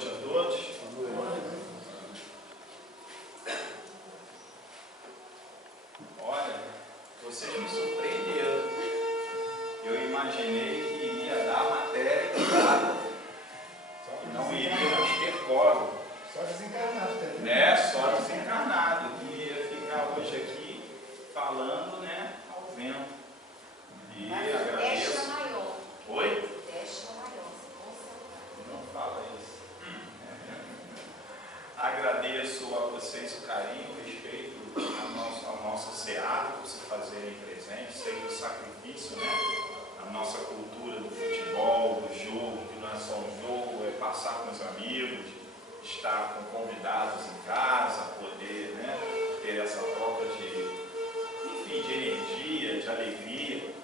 noite a todos. Olha, vocês me surpreenderam. Eu imaginei que iria dar matéria de nada. E não iríamos ter quórum. Só desencarnado, né? Só desencarnado. Que ia ficar hoje aqui falando, né, ao vento. E mas agradeço. deixa maior. Oi? Deixa maior, se concentra. Não fala isso. Agradeço a vocês o carinho, o respeito ao nosso SEAD, por se fazerem presentes, sei do sacrifício, né? A nossa cultura do futebol, do jogo, que não é só um jogo, é passar com os amigos, estar com convidados em casa, poder, né, ter essa troca enfim, de energia, de alegria,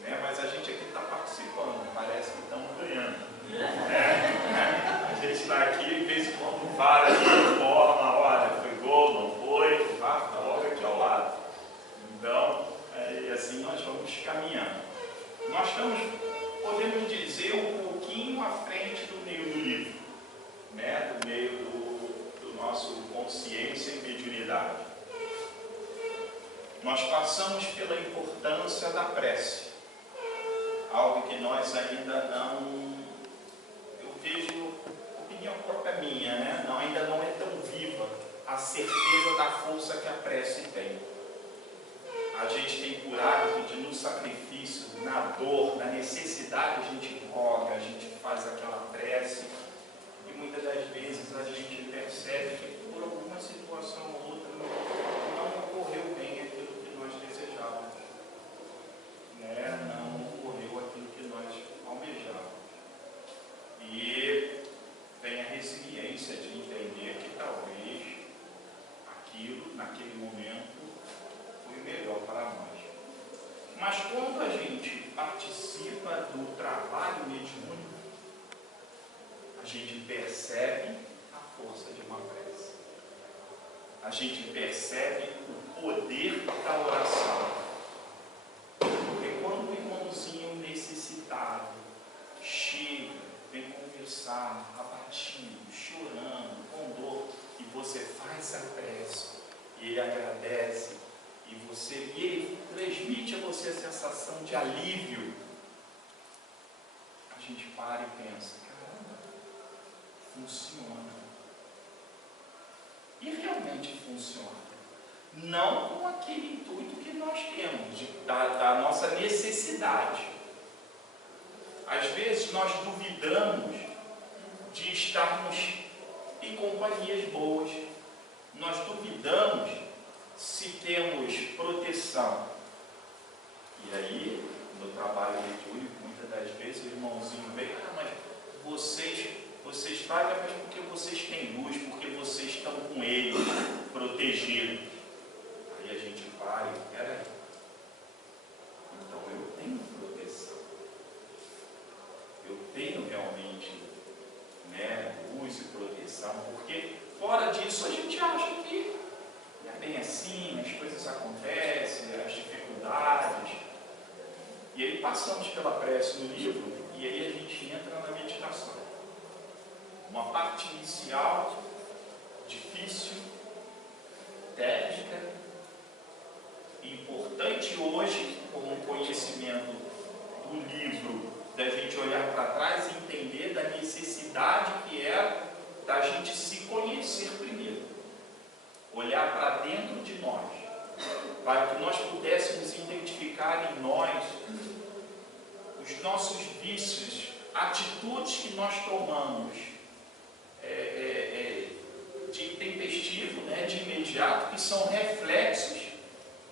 né? Mas a gente aqui está participando, parece que estamos ganhando. A gente está aqui, de vez em quando para de forma, olha, foi gol, não foi, está logo aqui ao lado. Então, assim nós vamos caminhando. Nós estamos, podemos dizer, um pouquinho à frente do meio do livro, né? Do meio do nosso consciência e mediunidade. Nós passamos pela importância da prece, algo que nós ainda não, eu vejo, opinião própria minha, né? Ainda não é tão viva a certeza da força que a prece tem. A gente tem por hábito de, no sacrifício, na dor, na necessidade, a gente roga, a gente faz aquela prece, e muitas das vezes a gente percebe que por alguma situação ou outra não ocorreu bem aquilo que nós desejávamos, né? Não ocorreu aquilo que nós almejávamos. E tem a resiliência de entender que talvez aquilo, naquele momento, foi melhor para nós. Mas quando a gente participa do trabalho mediúnico, a gente percebe a força de uma prece. A gente percebe o poder da oração. Porque quando o irmãozinho necessitado chega, vem conversar, abatido, chorando, com dor, e você faz a prece, e ele agradece, e ele transmite a você a sensação de alívio, a gente para e pensa, caramba, funciona. E realmente funciona. Não com aquele intuito que nós temos, da nossa necessidade. Às vezes nós duvidamos de estarmos em companhias boas. Nós duvidamos se temos proteção. E aí, no trabalho mediúnico, muitas das vezes o irmãozinho vem, mas vocês fazem, mas porque vocês têm luz, porque vocês estão com ele, protegido. Aí a gente para e, peraí, então eu tenho proteção. Eu tenho realmente, né, luz e proteção, porque fora disso a gente acha que não é bem assim, as coisas acontecem, as dificuldades. E aí passamos pela prece no livro e aí a gente entra na meditação. Uma parte inicial, difícil, técnica, importante hoje, como um conhecimento do livro, da gente olhar para trás e entender da necessidade que é da gente se conhecer primeiro. Olhar para dentro de nós, para que nós pudéssemos identificar em nós os nossos vícios, atitudes que nós tomamos de intempestivo, né, de imediato, que são reflexos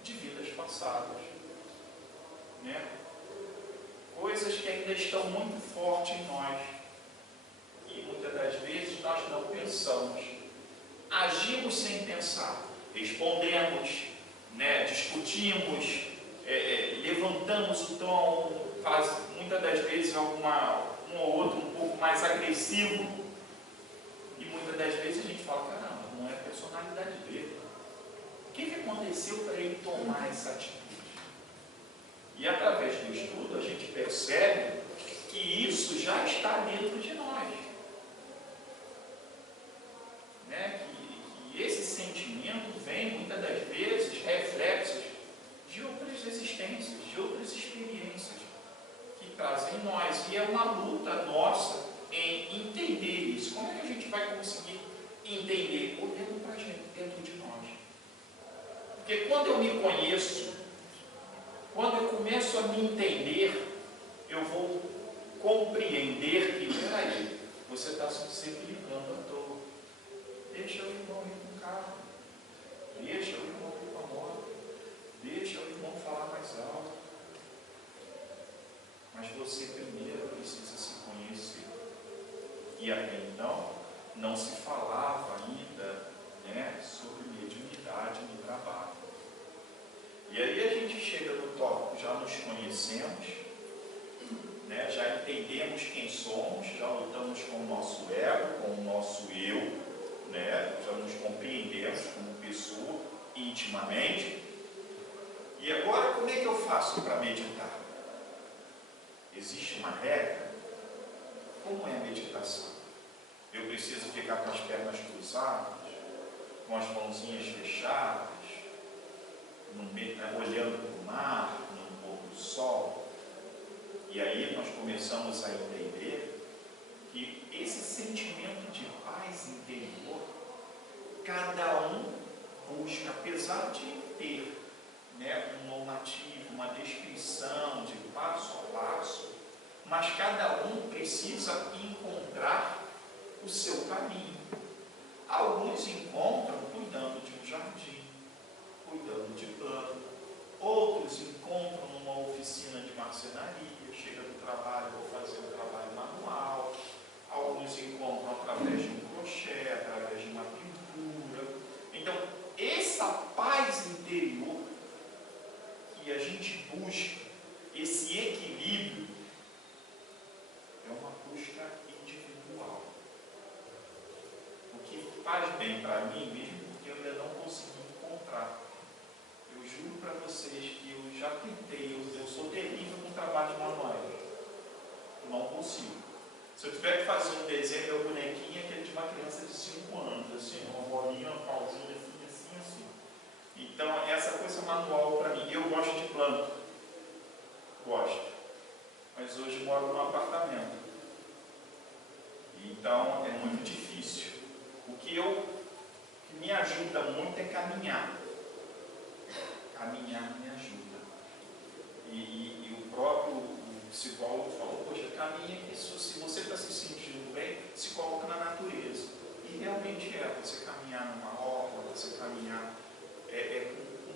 de vidas passadas, né? Coisas que ainda estão muito fortes em nós e muitas das vezes nós não pensamos. Agimos sem pensar, respondemos, né, discutimos, levantamos o tom, muitas das vezes um ou outro um pouco mais agressivo, e muitas das vezes a gente fala, caramba, não é a personalidade dele. O que aconteceu para ele tomar essa atitude? E através do estudo a gente percebe que isso já está dentro de nós. que é uma luta nossa em entender isso. Como é que a gente vai conseguir entender? Olhando para dentro de nós. Porque quando eu me conheço, quando eu começo a me entender, eu vou compreender que, peraí, você está se ligando à toa. Deixa o irmão ir com o carro. Deixa o irmão ir com a moto. Deixa o irmão falar mais alto. Mas você primeiro precisa se conhecer. E até então, não se falava ainda, né, sobre mediunidade no trabalho. E aí a gente chega no tópico, já nos conhecemos, né, já entendemos quem somos, já lutamos com o nosso ego, com o nosso eu, né, já nos compreendemos como pessoa intimamente. E agora, como é que eu faço para meditar? Existe uma regra? Como é a meditação? Eu preciso ficar com as pernas cruzadas, com as mãozinhas fechadas, olhando para o mar, no pôr do sol. E aí nós começamos a entender que esse sentimento de paz interior, cada um busca, apesar de ter, né, um normativo, uma descrição de passo a passo, mas cada um precisa encontrar o seu caminho. Alguns encontram cuidando de um jardim, cuidando de planta. Outros encontram numa oficina de marcenaria, chega do trabalho, vou fazer um trabalho manual. Alguns encontram através de um crochê, através de uma pintura. Então, essa paz interior que a gente busca, esse equilíbrio, é uma busca individual. O que faz bem para mim, mesmo porque eu ainda não consegui encontrar. Eu juro para vocês que eu já tentei, eu sou terrível com trabalho manual. Eu não consigo. Se eu tiver que fazer um desenho, meu bonequinho é aquele de uma criança de 5 anos, assim, uma bolinha, uma pauzinha, assim. Então, essa coisa manual para mim, eu gosto de planta. Gosto. Mas hoje moro num apartamento. Então, é muito difícil. O que me ajuda muito é caminhar. Caminhar me ajuda. E o próprio psicólogo falou, poxa, caminha, que se você está se sentindo bem, se coloca na natureza. E realmente você caminhar numa orla, você caminhar,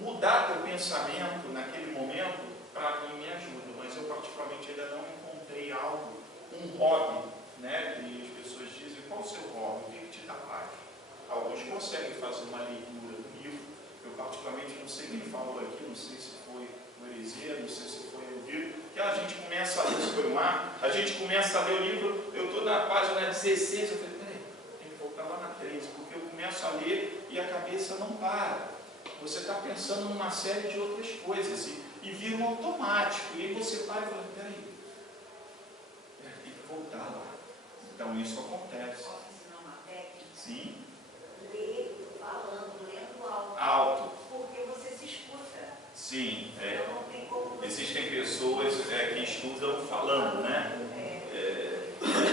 mudar teu pensamento naquele momento, para mim me ajuda. Mas eu particularmente ainda não encontrei algo, um hobby, né, que as pessoas dizem, qual o seu hobby? O que te dá paz? Alguns conseguem fazer uma leitura do livro. Eu particularmente não sei quem falou aqui, não sei se foi o Eliseu, não sei se foi o Vitor, que a gente começa a ler sobre o mar, a gente começa a ler o livro, eu estou na página 16, eu falei, peraí, tem que voltar lá na 13, porque eu começo a ler e a cabeça não para. Você está pensando numa série de outras coisas e vira um automático, e aí você para e fala, peraí, tem que voltar lá. Então isso acontece. Posso ensinar uma técnica? Sim. Ler falando, lendo alto. Alto. Porque você se escuta. Sim. Então não tem como você... Existem pessoas que estudam falando, né?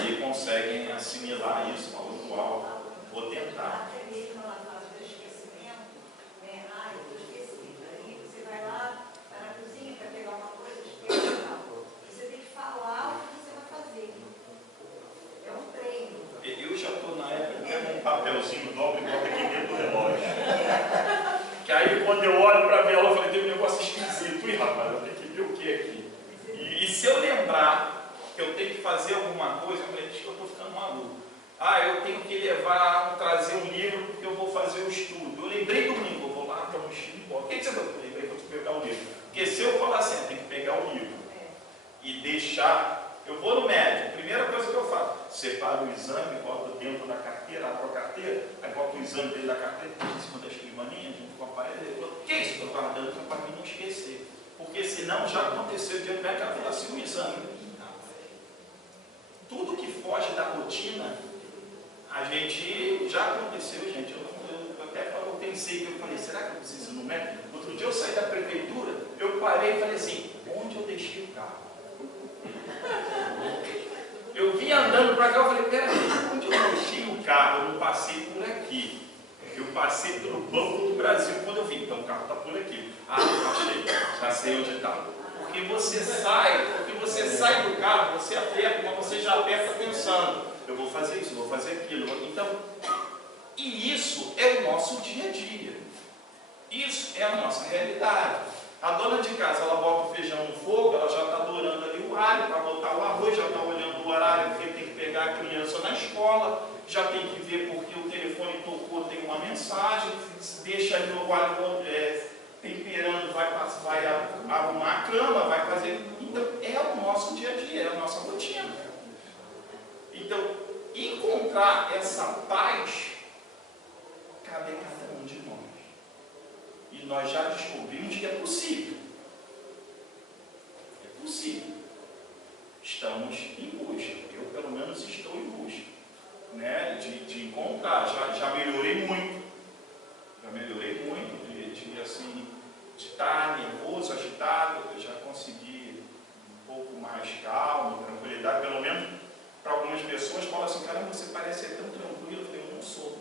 E conseguem assimilar isso falando alto. Vou tentar. Até mesmo ela faz o esquecimento, né? Ah, eu estou esquecida. Aí você vai lá, vai na cozinha para pegar uma coisa, esquece e tal. Você tem que falar o que você vai fazer. É um treino. Eu já estou na época, pego um papelzinho novo e boto aqui dentro do relógio. Que aí quando eu olho para a vela, eu falei, tem um negócio esquisito. Ih, rapaz, eu tenho que ver o que aqui? E se eu lembrar que eu tenho que fazer alguma coisa, eu falei, acho que eu estou ficando maluco. Ah, eu tenho que trazer um livro porque eu vou fazer o estudo. Eu lembrei domingo, eu vou lá para o mochila e boto. O que você vai fazer? Lembrei que eu tenho que pegar o livro. Porque se eu falar assim, eu tenho que pegar o livro e deixar, eu vou no médico, primeira coisa que eu faço, separo o exame, boto dentro da carteira, abro a carteira, aí boto o exame dentro da carteira, em cima da escrivaninha, junto com o aparelho, eu falo, o que é isso que eu estou guardando para mim não esquecer? Porque senão já aconteceu diante do médico, ela fala assim, o exame. Tudo que foge da rotina, a gente, já aconteceu, gente, eu até pensei que eu falei, será que eu preciso ir no médico? Outro dia eu saí da prefeitura, eu parei e falei assim, onde eu deixei o carro? Eu vim andando para cá, eu falei, peraí, onde eu deixei o carro? Eu não passei por aqui. Eu passei pelo Banco do Brasil quando eu vim. Então o carro está por aqui. Ah, achei. Já sei onde está. Porque você sai do carro, você aperta, mas você já aperta pensando, eu vou fazer isso, eu vou fazer aquilo. Então, e isso é o nosso dia a dia. Isso é a nossa realidade. A dona de casa, ela bota o feijão no fogo, ela já está adorando ali o alho para botar o arroz, já está olhando o horário porque tem que pegar a criança na escola, já tem que ver porque o telefone tocou, tem uma mensagem, deixa ali o alho temperando, vai arrumar a cama, vai fazer. Então, é o nosso dia a dia, é a nossa rotina. Então, encontrar essa paz cabe a cada um de nós. E nós já descobrimos que é possível. É possível. Estamos em busca. Eu, pelo menos, estou em busca, né, de encontrar. Já melhorei muito. Já melhorei muito de estar nervoso, agitado. Eu já consegui um pouco mais calmo, tranquilidade. Pelo menos, para algumas pessoas, falam assim, caramba, você parece ser tão tranquilo. Eu falei, eu não sou.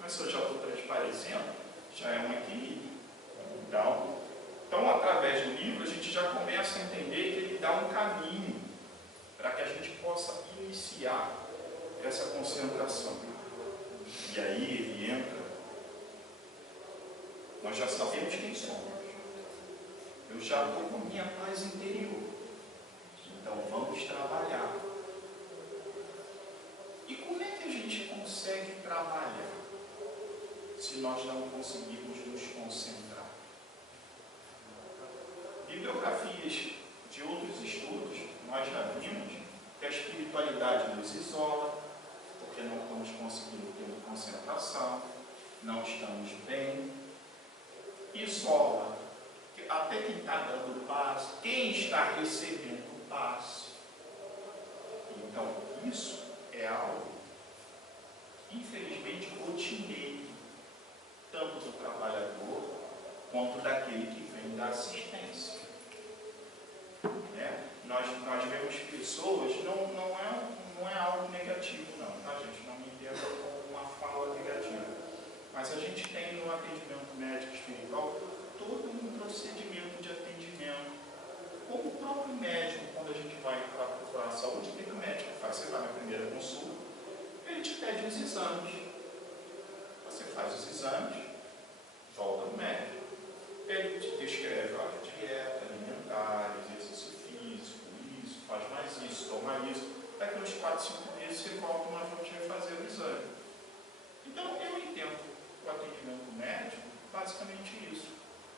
Mas se eu já estou transparecendo, já é um equilíbrio. Então, através do livro, a gente já começa a entender que ele dá um caminho para que a gente possa iniciar essa concentração. E aí ele entra, nós já sabemos quem somos. Eu já estou com minha paz interior. Então vamos trabalhar. E como é que a gente consegue trabalhar se nós não conseguimos nos concentrar? Bibliografias de outros estudos, nós já vimos que a espiritualidade nos isola, porque não estamos conseguindo ter uma concentração, não estamos bem, isola até quem está dando passe, quem está recebendo o passe. Então, isso é algo, infelizmente, rotineiro, tanto do trabalhador quanto daquele que vem da assistência. Nós vemos pessoas, não é algo negativo não, tá gente? Não me entenda como uma fala negativa. Mas a gente tem no atendimento médico espiritual todo um procedimento de atendimento. Como o próprio médico, quando a gente vai para procurar a saúde, o que o médico faz? Você vai na primeira consulta, ele te pede os exames. Você faz os exames, volta no médico. Ele te descreve, olha, dieta alimentar, exercício físico, isso, faz mais isso, toma isso. Daqui uns 4, 5 meses você volta, nós vamos fazer o exame. Então, eu entendo o atendimento médico basicamente isso.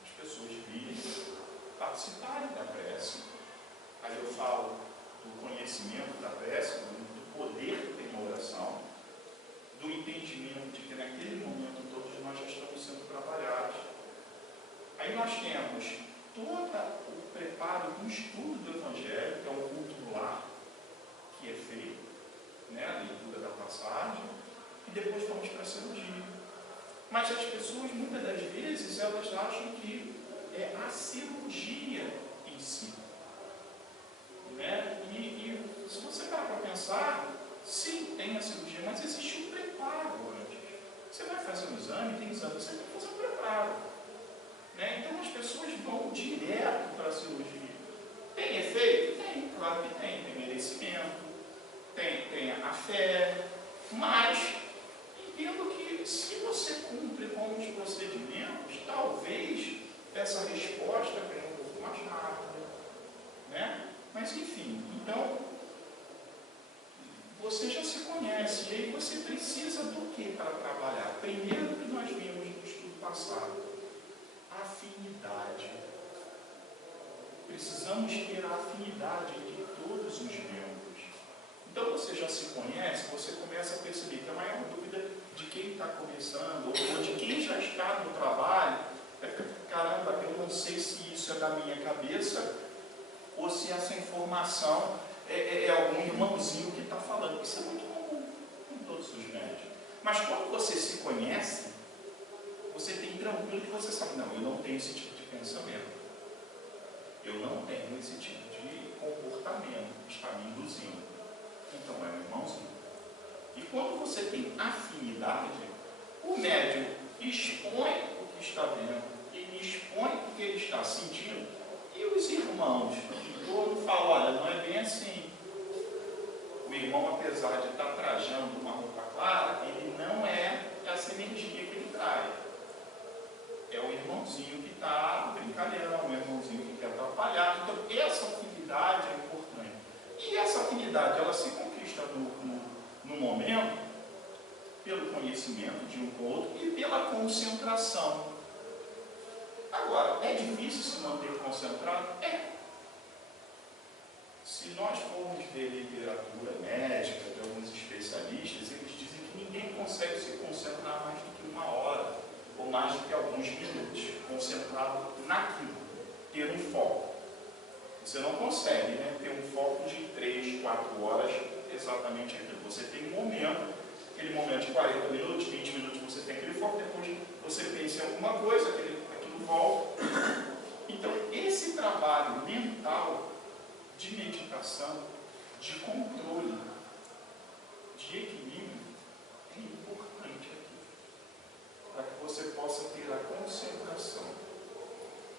As pessoas virem, participarem da prece. Aí eu falo do conhecimento da prece, do poder que tem na oração, do entendimento de que naquele momento todos nós já estamos sendo trabalhados. Aí nós temos todo o preparo do estudo do Evangelho, que é um culto no lar, que é feito, né, a leitura da passagem, e depois vamos para a cirurgia. Mas as pessoas, muitas das vezes, elas acham que é a cirurgia em si. Né? E se você parar para pensar, sim, tem a cirurgia, mas existe um preparo antes. Você vai fazer um exame, tem exame, você tem que fazer um preparo. Né? Então as pessoas vão direto para a cirurgia. Tem efeito? Tem, claro que tem. Tem merecimento, tem a fé, mas entendo que se você cumpre com os procedimentos, talvez essa resposta venha um pouco mais rápida. Né? Mas enfim, então você já se conhece, e aí você precisa do que para trabalhar? Primeiro que nós vimos no estudo passado, afinidade. Precisamos ter a afinidade entre todos os membros. Então você já se conhece, você começa a perceber que a maior dúvida de quem está começando, ou de quem já está no trabalho, é caramba, eu não sei se isso é da minha cabeça, ou se essa informação é algum irmãozinho que está falando. Isso é muito comum em todos os médios. Mas quando você se conhece, você tem tranquilo que você sabe, não, eu não tenho esse tipo de pensamento. Eu não tenho esse tipo de comportamento que está me induzindo. Então é um irmãozinho. E quando você tem afinidade, o médium expõe o que está vendo, ele expõe o que ele está sentindo, e os irmãos de todo falam, olha, não é bem assim. O irmão, apesar de estar trajando uma roupa clara, ele não é essa energia que ele traz. É o irmãozinho que está brincalhão, o irmãozinho que quer atrapalhar. Então, essa afinidade é importante. E essa afinidade, ela se conquista no momento, pelo conhecimento de um com o outro e pela concentração. Agora, é difícil se manter concentrado? É. Se nós formos ver literatura médica de alguns especialistas, eles dizem que ninguém consegue se concentrar mais do que 1 hora, ou mais do que alguns minutos, concentrado naquilo, ter um foco. Você não consegue, né, ter um foco de 3, 4 horas exatamente aquilo. Você tem um momento, aquele momento de 40 minutos, 20 minutos, você tem aquele foco, depois você pensa em alguma coisa, aquilo volta. Então, esse trabalho mental de meditação, de controle, de equilíbrio, é importante aqui, para que você possa ter a concentração.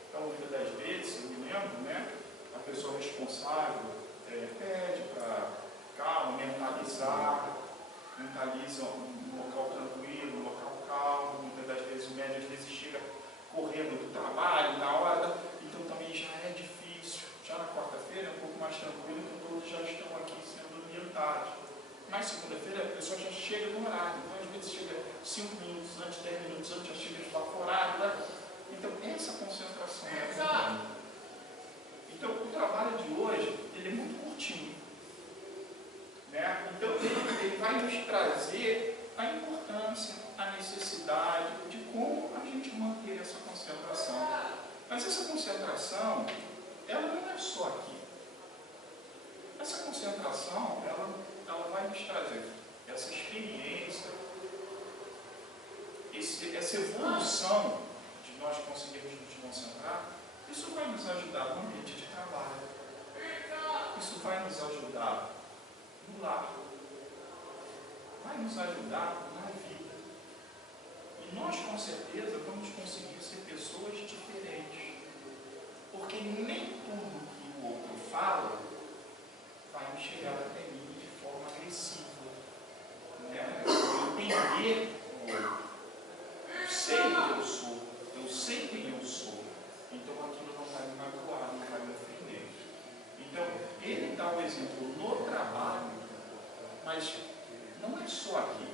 Então, muitas das vezes, eu me lembro, né, a pessoa responsável pede para calma, mentaliza um local tranquilo, um local calmo. Muitas das vezes o médium às vezes chega correndo do trabalho, na hora, então também já é difícil. Já na quarta-feira é um pouco mais tranquilo, que todos já estão aqui sendo orientados. Mas segunda-feira a pessoa já chega no horário, então às vezes chega 5 minutos antes, 10 minutos antes, já chega esbaforado, né? Então essa concentração é importante. Então o trabalho de hoje, ele é muito curtinho, né? Então ele vai nos trazer a importância, a necessidade de como a gente manter essa concentração. Mas essa concentração, ela não é só aqui. Essa concentração, ela vai nos trazer essa experiência, essa evolução de nós conseguirmos nos concentrar. Isso vai nos ajudar no ambiente de trabalho. Isso vai nos ajudar no lar. Vai nos ajudar na vida. E nós, com certeza, vamos conseguir ser pessoas diferentes. Porque nem tudo que o outro fala vai chegar até mim de forma agressiva. Né? Entender o outro. Eu sei quem eu sou. Eu sei quem eu sou. Então aquilo não vai me magoar, não vai me ofender. Então, ele dá o exemplo no trabalho, mas não é só aqui.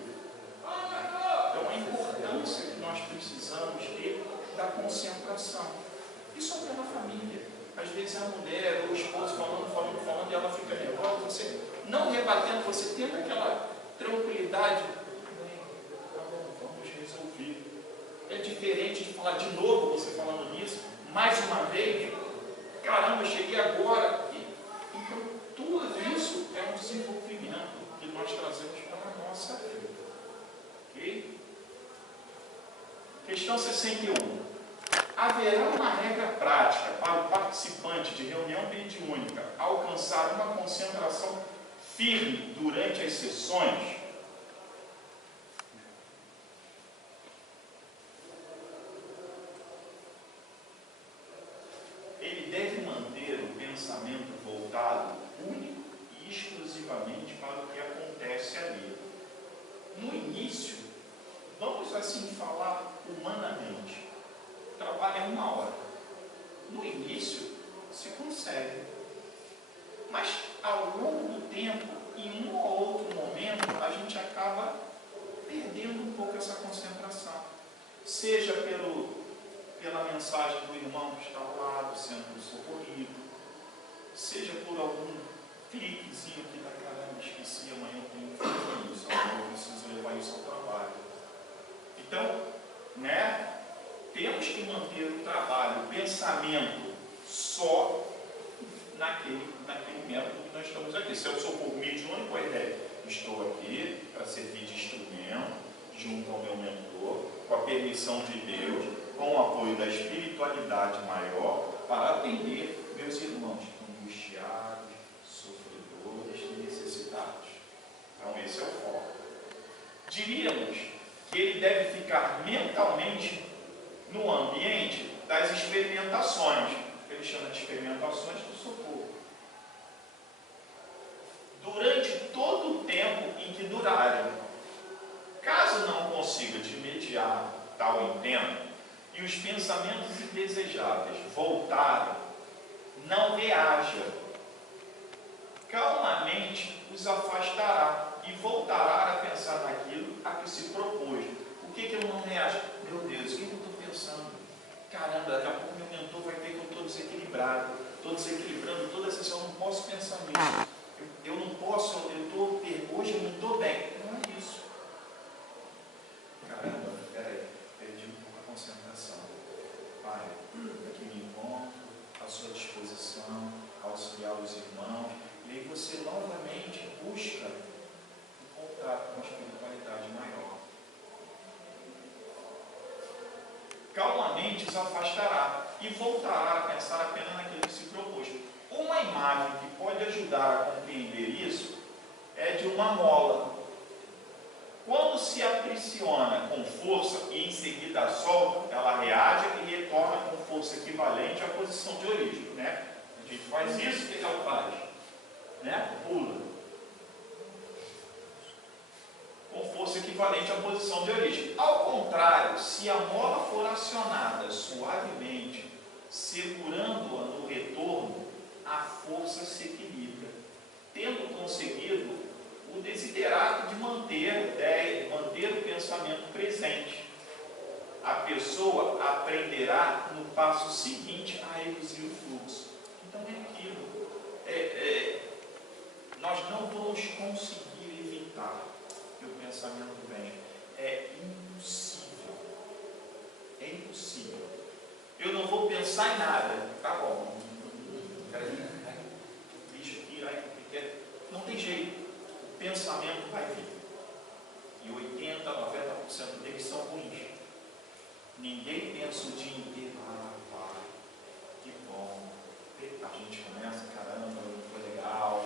Então, a importância que nós precisamos ter da concentração. Isso até na família. Às vezes a mulher ou o esposo falando, e ela fica nervosa, você não rebatendo, você tendo aquela tranquilidade. Vamos resolver. É diferente de falar de novo, você falando nisso, mais uma vez, caramba, eu cheguei agora. Então, tudo isso é um desenvolvimento que nós trazemos para a nossa vida. Ok? Questão 61. Haverá uma regra prática para o participante de reunião mediúnica alcançar uma concentração firme durante as sessões? Ele deve manter o pensamento voltado único e exclusivamente para o que acontece ali. No início, vamos assim falar humanamente. O trabalho é 1 hora. No início, se consegue. Mas ao longo do tempo, em um ou outro momento, a gente acaba perdendo um pouco essa concentração. Seja pela mensagem do irmão que está ao lado, sendo socorrido, seja por algum cliquezinho que dá, caramba, esqueci, amanhã eu tenho que fazer isso, amanhã eu preciso levar isso ao trabalho. Então, né, temos que manter o trabalho, o pensamento só naquele método que nós estamos aqui. Se eu sou por mediúnico, a ideia, estou aqui para servir de instrumento, junto ao meu mentor, com a permissão de Deus, com o apoio da espiritualidade maior, para atender meus irmãos angustiados, sofredores e necessitados. esse é o foco. Diríamos que ele deve ficar mentalmente no ambiente das experimentações, que ele chama de experimentações do socorro, durante todo o tempo em que durarem. Caso não consiga de imediato tal intento, e os pensamentos indesejáveis voltarem, não reaja. Calmamente os afastará e voltará a pensar naquilo a que se propôs. O que eu não reajo? Meu Deus, o que eu estou pensando? Caramba, daqui a pouco meu mentor vai ver que eu estou desequilibrado. Estou desequilibrando toda essa sessão, eu não posso pensar nisso. Eu não posso, hoje eu não estou bem. Não é isso. Caramba, peraí, perdi um pouco a concentração. Pai, aqui me encontro, à sua disposição, auxiliar os irmãos. E aí você novamente busca um contato com a espiritualidade maior. Calmamente os afastará e voltará a pensar apenas naquilo que se propôs. Uma imagem que pode ajudar a compreender isso é de uma mola. Quando se aprisiona com força e em seguida solta, ela reage e retorna com força equivalente à posição de origem. Né? A gente faz isso, o que ela faz? Né? Pula. Com força equivalente à posição de origem. Ao contrário, se a mola for acionada suavemente, segurando-a no retorno, a força se equilibra, tendo conseguido o desiderato de manter a ideia, de manter o pensamento presente. A pessoa aprenderá no passo seguinte a reduzir o fluxo. Então é aquilo. Nós não vamos conseguir evitar que o pensamento venha. É impossível. É impossível. Eu não vou pensar em nada. Tá bom. Bicho aqui, não tem jeito. O pensamento vai vir. E 80%, 90% deles são ruins. Ninguém pensa o dia inteiro, pai, que bom. A gente começa, caramba, foi legal.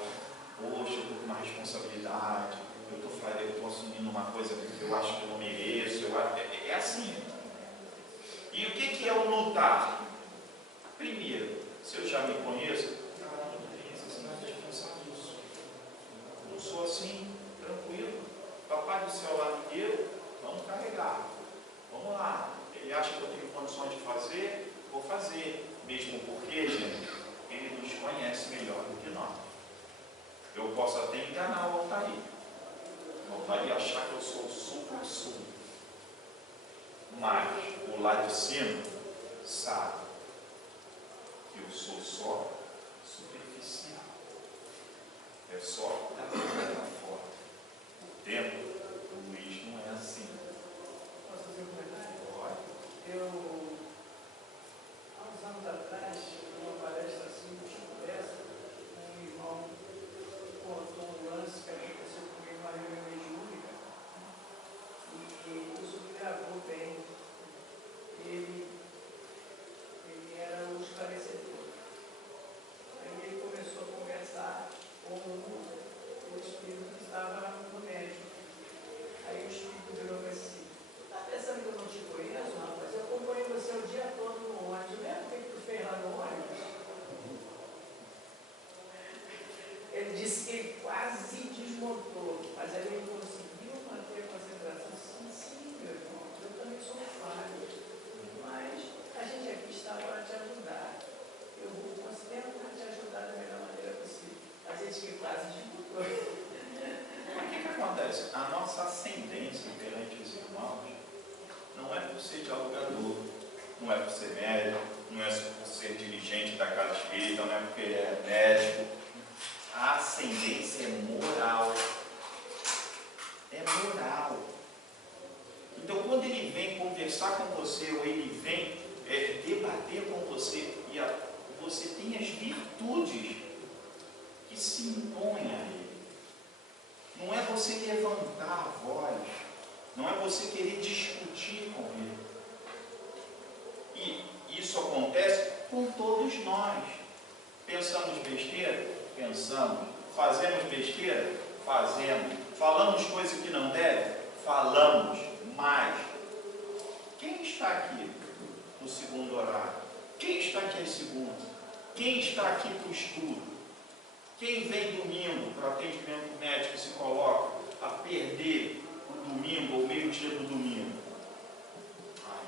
Poxa, eu estou com uma responsabilidade. Eu estou assumindo uma coisa que eu acho que eu não mereço. É assim. E o que é o lutar? Primeiro, se eu já me conheço, caramba, não tem necessidade de pensar nisso. Eu sou assim, tranquilo. Papai do céu lá me deu, vamos carregar. Vamos lá. Ele acha que eu tenho condições de fazer, vou fazer. Mesmo porque, gente, ele nos conhece melhor do que nós. Eu posso até enganar o Altair. O Altair achar que eu sou super. Mas o lá de cima sabe que eu sou só superficial. É só da boca para fora. O tempo do Luiz não é assim. Posso fazer um comentário? Pode. Eu, há uns anos atrás, numa palestra assim, tipo dessa, um irmão contou um lance que aconteceu comigo numa reunião mediúnica, e isso me gravou bem. Ele era o esclarecedor. Aí ele começou a conversar com o espírito que estava no médico. Aí o espírito virou assim: está pensando que eu não te conheço, rapaz? Eu acompanhei você o dia todo no ônibus, mesmo que tu fez lá no ônibus. Ele disse que ele quase desmontou, mas aí ele conseguiu manter a concentração. Sim, meu irmão, eu também sou falho, mas a gente aqui está para te ajudar. Eu vou tentar te ajudar da melhor maneira possível. A gente que quase desmontou. O que acontece? A nossa ascendência perante os irmãos não é por ser dialogador, não é por ser médico, não é por ser dirigente da casa espírita, não é porque é médico. A ascendência é moral. É moral. Então, quando ele vem conversar com você, ou ele vem debater com você, e você tem as virtudes que se impõem a ele. Não é você levantar a voz, não é você querer discutir com ele. E isso acontece com todos nós. Pensamos besteira? Pensamos. Fazemos besteira? Fazemos. Falamos coisa que não deve? Falamos, mas quem está aqui no segundo horário? Quem está aqui às segundas? Quem está aqui para o estudo? Quem vem domingo para o atendimento médico e se coloca a perder o domingo ou o meio-dia do domingo?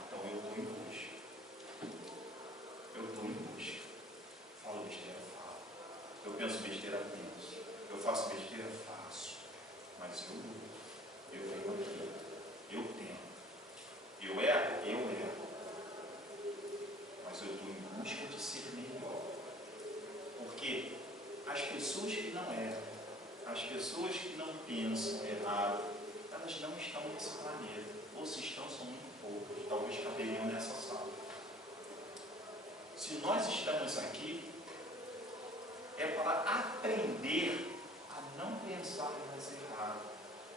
Então eu estou em busca. Eu estou em busca. Falo besteira, falo. Eu penso besteira, penso. Eu faço besteira, faço. Mas eu luto. Eu venho aqui. Eu tento. Eu erro? Eu erro. Mas eu estou em busca de ser melhor. Porque as pessoas que não erram, as pessoas que não pensam errado, elas não estão nesse planeta. Ou se estão, são muito poucas. Talvez caberiam nessa sala. Se nós estamos aqui, é para aprender a não pensar mais errado,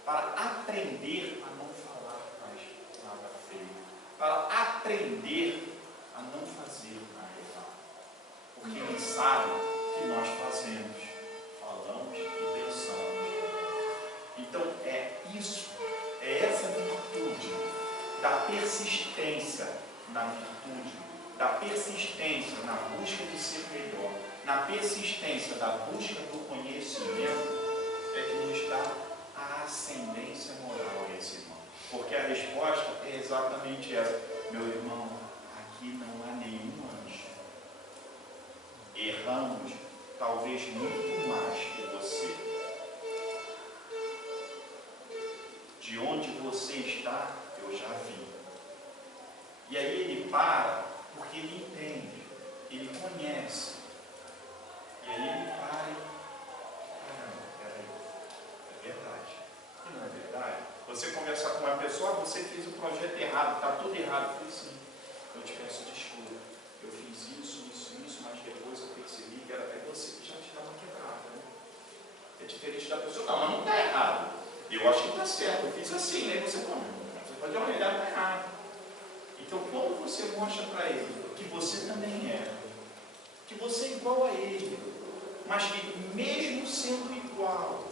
para aprender a não falar mais nada feio, para aprender a não fazer nada errado. Porque eles sabem que nós fazemos, falamos e pensamos. Então é isso, é essa virtude da persistência na virtude, da persistência na busca de ser melhor, na persistência da busca do conhecimento, é que nos dá a ascendência moral a esse irmão. Porque a resposta é exatamente essa: meu irmão, aqui não há nenhum anjo. Erramos talvez muito mais que você. De onde você está, eu já vi. E aí ele para, porque ele entende, ele conhece. E aí ele para e... Caramba, peraí, é verdade. E não é verdade? Você conversar com uma pessoa, você fez o projeto errado, está tudo errado. Eu falei assim, eu te peço desculpa. Eu fiz isso, mas depois eu percebi que era até você que já te dá uma quebrada, né? É diferente da pessoa, não, mas não está errado. Eu acho que está certo, eu fiz assim, né? Você pode dar uma olhada, está errado. Então, quando você mostra para ele que você também é, que você é igual a ele, mas que mesmo sendo igual,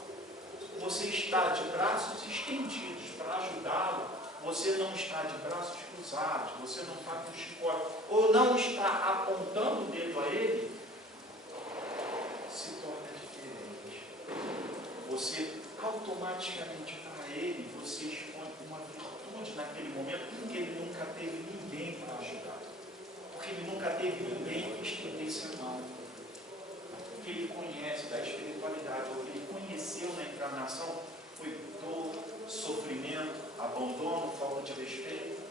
você está de braços estendidos para ajudá-lo, você não está de braços cruzados, você não está com chicote, ou não está apontando o dedo a ele, se torna diferente. Você automaticamente para ele, você expõe uma virtude naquele momento, porque ele nunca teve ninguém para ajudar, porque ele nunca teve ninguém que estendesse a mão, porque ele conhece da espiritualidade, o que ele conheceu na encarnação foi dor, sofrimento, abandono, falta de respeito.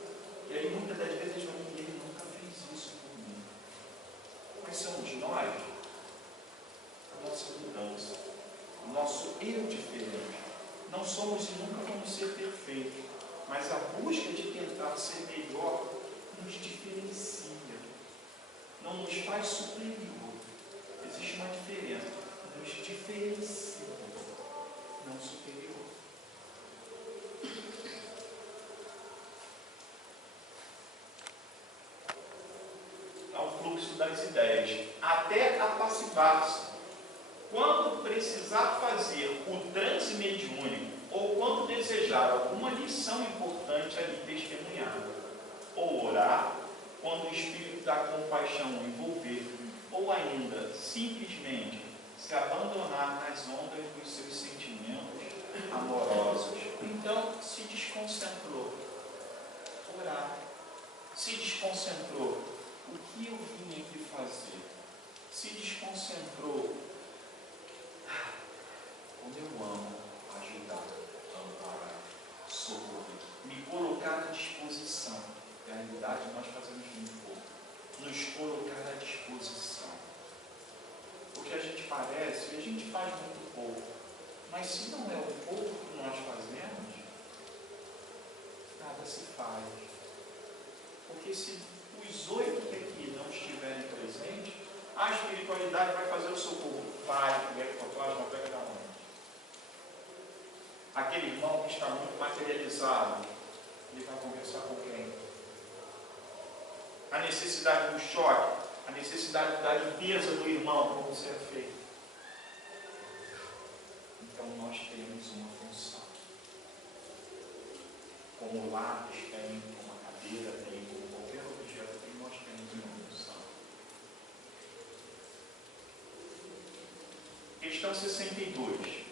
E aí muitas das vezes ninguém nunca fez isso por mim. Mas somos nós, a nossa mudança, o nosso eu diferente. Não somos e nunca vamos ser perfeitos, mas a busca de tentar ser melhor nos diferencia, não nos faz superior. Existe uma diferença, nos diferencia, não superior. Ao fluxo das ideias, até apacivar-se. Quando precisar fazer o transe mediúnico, ou quando desejar alguma lição importante ali testemunhada, ou orar, quando o espírito da compaixão o envolver, ou ainda, simplesmente, se abandonar nas ondas dos seus sentimentos amorosos. Então, se desconcentrou. Orar. Se desconcentrou. O que eu vim aqui fazer? Se desconcentrou. Como eu amo ajudar, amparar, socorrer, me colocar à disposição. Na realidade, nós fazemos muito pouco. Nos colocar à disposição. Porque a gente parece, e a gente faz muito pouco. Mas se não é o pouco que nós fazemos, nada se faz. Porque se os 8 que aqui não estiverem presentes, a espiritualidade vai fazer o socorro. Vai, pega ectoplasma, pega da onde? Aquele irmão que está muito materializado, ele vai conversar com quem? A necessidade do choque, a necessidade da limpeza do irmão, como será feito? Então nós temos uma função. como o lápis tem, como a cadeira tem, como qualquer objeto tem, nós temos uma função. Questão 62.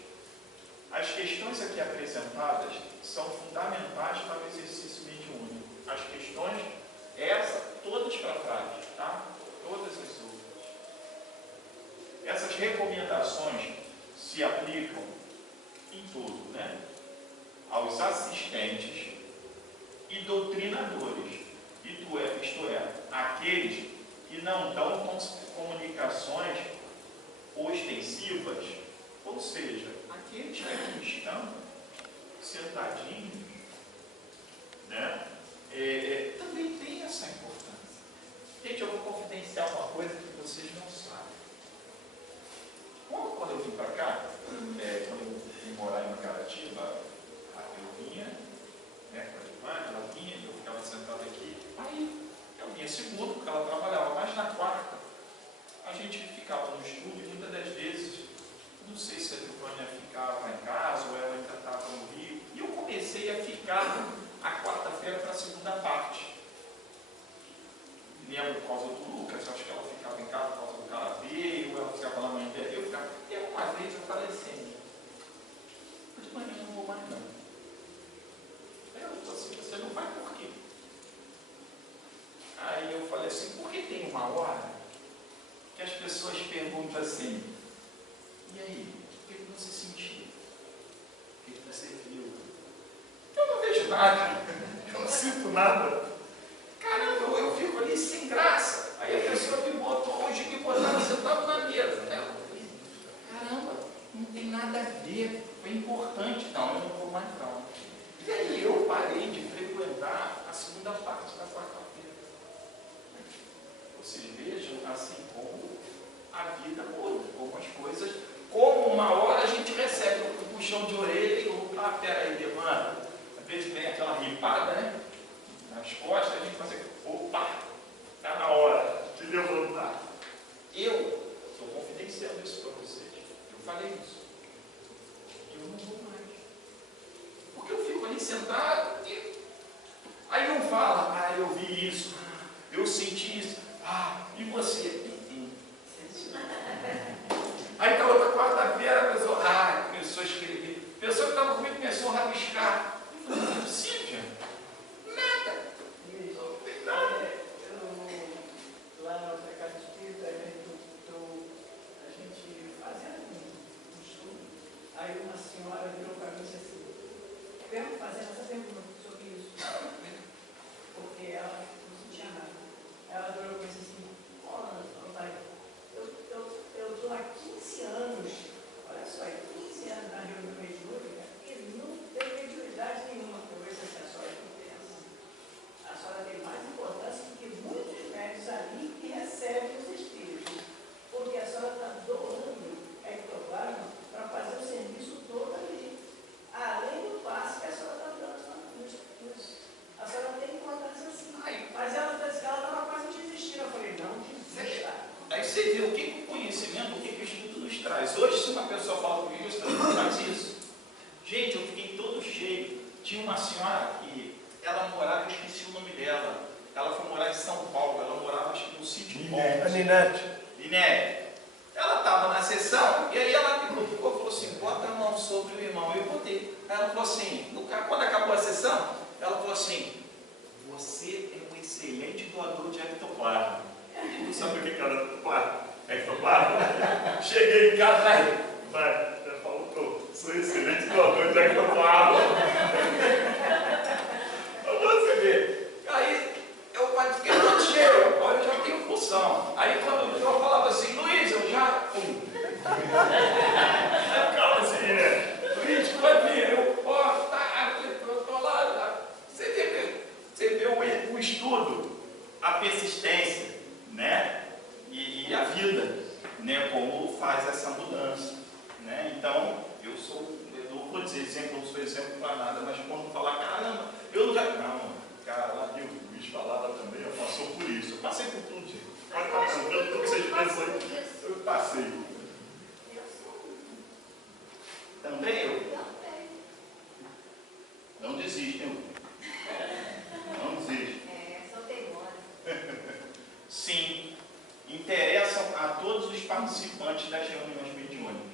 As questões aqui apresentadas são fundamentais para o exercício mediúnico. As questões, todas para trás, tá? Todas as outras. Essas recomendações se aplicam em tudo, né? Aos assistentes e doutrinadores, isto é, aqueles que não dão comunicações ostensivas, ou seja, aqueles que aqui estão sentadinhos, né? Também tem essa importância. Gente, eu vou confidenciar uma coisa que vocês não sabem. Quando eu vim para cá, quando eu vim morar em Mangaratiba, eu vinha, né, com a irmã, ela vinha, eu ficava sentado aqui. Aí eu vinha seguro, porque ela trabalhava, mas na quarta a gente ficava no estúdio e muitas das vezes, não sei se a Giovânia ficava em casa ou ela ainda estava no Rio, e eu comecei a ficar a quarta-feira para a segunda parte. Lembro por causa do Lucas, acho que ela ficava em casa por causa do cara veio, ela ficava lá na manhã dela, eu ficava. E uma vez eu falei assim, mas de manhã eu não vou mais não. Aí ela falou assim, você não vai por quê? Aí eu falei assim, porque tem uma hora que as pessoas perguntam assim, e aí, o que você sentiu? O que você viu? Eu não vejo nada, eu não sinto nada. Caramba, eu fico ali sem graça. Aí a pessoa me botou hoje que botava sentado na mesa. Né? Eu falei, caramba, não tem nada a ver, foi importante. Não, eu não vou mais não. E aí eu parei de frequentar a segunda parte da quarta-feira. Vocês vejam assim como a vida muda, como as coisas, como uma hora a gente recebe um puxão de orelha e peraí, levanta. Às vezes vem aquela ripada, né? Nas costas, a gente faz assim, opa, está na hora de levantar. Eu estou confidenciando isso para vocês. Eu falei isso. Eu não vou mais. Porque eu fico ali sentado e aí não fala, eu vi isso, eu senti isso, e você? Aí na outra quarta-feira a pessoa, começou a escrever. A pessoa que estava comigo começou a rabiscar. Eu falei, não é possível. Nada. Lá na nossa casa espírita, a gente fazia um estudo. Aí uma senhora virou para mim e disse assim, vamos fazer essa pergunta sobre isso. Porque ela não sentia nada. Ela virou para mim e disse assim, eu estou há 15 anos, olha só, 15 anos na reunião mediúnica e não tem mediunidade nenhuma. Eu vejo assim, a senhora não pensa. A senhora tem mais importância do que muitos médicos ali que recebem os espíritos. Porque a senhora está doando ectoplasma para fazer o serviço todo ali. Além do passe que a senhora está dando nos. A senhora tem importância sim. Mas ela estava quase desistindo. Eu falei, não desista. Aí você vê o que o conhecimento, o que o estudo nos traz. Hoje, se uma pessoa fala comigo, isso também faz isso. Gente, eu fiquei todo cheio. Tinha uma senhora que ela morava, eu esqueci o nome dela. Ela foi morar em São Paulo, ela morava acho que no sítio A Ninete. Linete. Ela estava na sessão e aí ela me colocou e falou assim, bota a mão sobre o irmão. Eu botei. Aí ela falou assim, quando acabou a sessão, ela falou assim, você é um excelente doador de ectoplasma. Eu não sabia o que era ectoplasma. Cheguei em casa, vai, já falou que eu sou excelente doador de ectoplasma. Você vê. Aí eu fiquei todo cheio, agora eu já tenho função. Aí quando eu falava assim, Luiz, eu já. Calma assim, né? Luiz, pode vir. Eu tô lá. Você vê o estudo, a persistência, né? E a vida, né? Como faz essa mudança, né? Então, eu não vou dizer exemplo, não sou exemplo para nada, mas quando falar, caramba, eu não quero. Não, cara, lá viu, o Luiz falava também, eu passou por isso. Eu passei por tudo, gente. Pode passar, tudo que vocês pensam aí, eu passei. Também eu. Não desistem. todos os participantes das reuniões mediúnicas.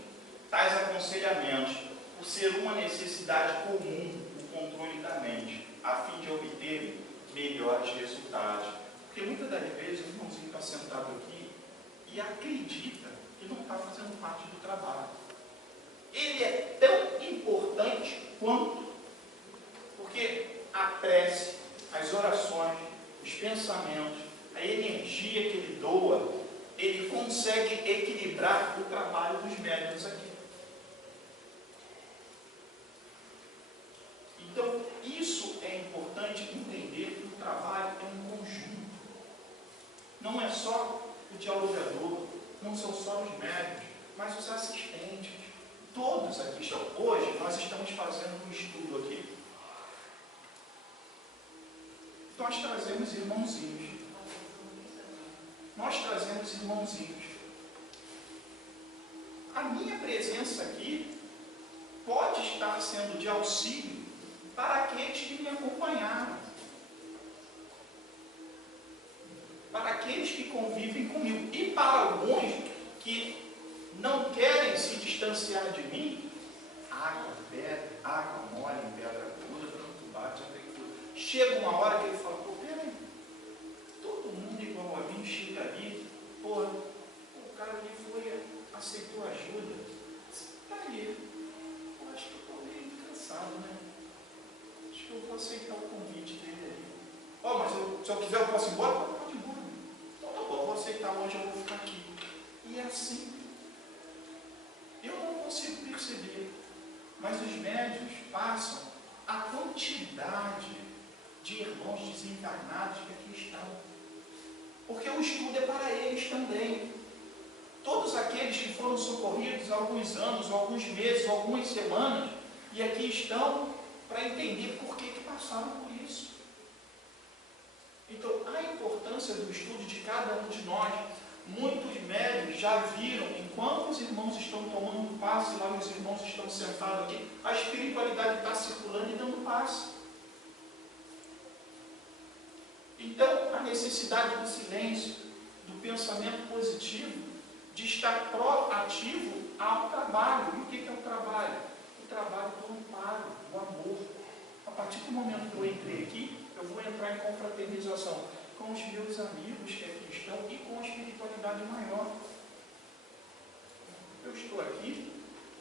Tais aconselhamentos, por ser uma necessidade comum, o controle da mente, a fim de obter melhores resultados. Porque muitas das vezes o irmãozinho está sentado aqui e acredita que não está fazendo parte do trabalho. Ele é tão importante quanto, porque a prece, as orações, os pensamentos, a energia que ele doa, ele consegue equilibrar o trabalho dos médiuns aqui. Então, isso é importante entender que o trabalho é um conjunto. Não é só o dialogador, não são só os médiuns, mas os assistentes. Todos aqui estão. Hoje, nós estamos fazendo um estudo aqui. Nós trazemos irmãozinhos. Nós trazemos irmãozinhos. A minha presença aqui pode estar sendo de auxílio para aqueles que me acompanharam, para aqueles que convivem comigo, e para alguns que não querem se distanciar de mim. Água, pedra, água mole, pedra dura, tanto bate, até que chega uma hora que ele fala: pô, peraí, todo mundo igual a mim chega ali, pô, o cara ali foi, aceitou ajuda, está ali, eu acho que eu estou meio cansado, né? Acho que eu vou aceitar o convite dele ali. Ó, mas se eu quiser eu posso ir embora? Pode ir embora. Então tá bom, eu vou aceitar, hoje eu vou ficar aqui. E é assim. Eu não consigo perceber, mas os médiuns passam a quantidade de irmãos desencarnados que aqui estão. Porque o estudo é para eles também. Todos aqueles que foram socorridos há alguns anos, alguns meses, algumas semanas, e aqui estão para entender por que passaram por isso. Então, a importância do estudo de cada um de nós. Muitos médiuns já viram, enquanto os irmãos estão tomando passe, lá os irmãos estão sentados aqui, a espiritualidade está circulando e dando passe. Então, a necessidade do silêncio, do pensamento positivo, de estar proativo ao trabalho. E o que é o trabalho? O trabalho do amparo, o amor. A partir do momento que eu entrei aqui, eu vou entrar em confraternização com os meus amigos que aqui estão e com a espiritualidade maior. Eu estou aqui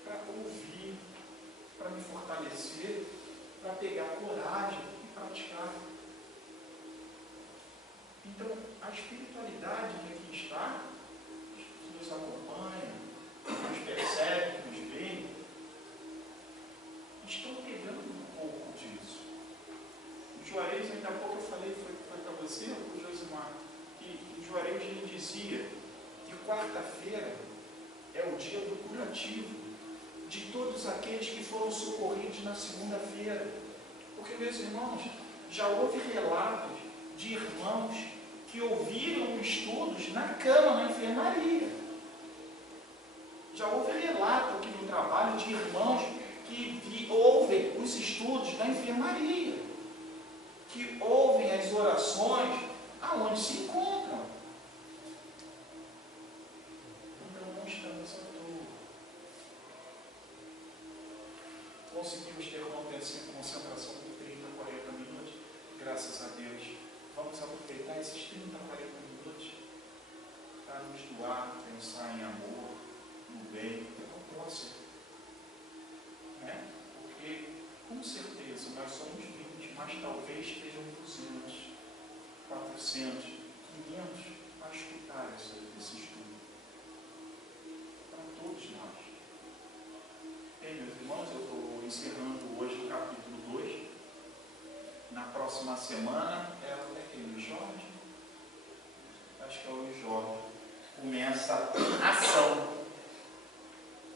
para ouvir, para me fortalecer, para pegar coragem e praticar. Então, a espiritualidade que aqui está, que nos acompanha, nos percebe, nos vê, estão pegando um pouco disso. O Juarez, ainda há pouco eu falei, foi para você, o Josimar, que o Juarez ele dizia que quarta-feira é o dia do curativo de todos aqueles que foram socorridos na segunda-feira. Porque, meus irmãos, já houve relatos de irmãos que ouviram estudos na cama, na enfermaria. Já houve relato aqui no trabalho de irmãos que ouvem os estudos na enfermaria, que ouvem as orações aonde se encontram. Então não estamos à toa. Conseguimos ter uma concentração de 30, 40 minutos, graças a Deus. Vamos aproveitar esses 30, 40 minutos para nos doar, pensar em amor, no bem, no próximo. Né? Porque, com certeza, nós somos 20, mas talvez estejam 200, 400, 500 a escutar esse estudo. Para todos nós. Bem, meus irmãos, eu estou encerrando hoje o capítulo 2. Na próxima semana é o Jorge. Acho que é o Jorge. Começa a ação.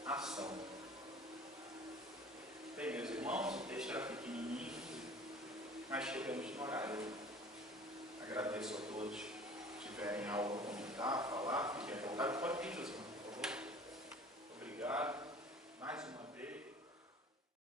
Ação. Bem, meus irmãos, o texto era pequenininho, mas chegamos no horário.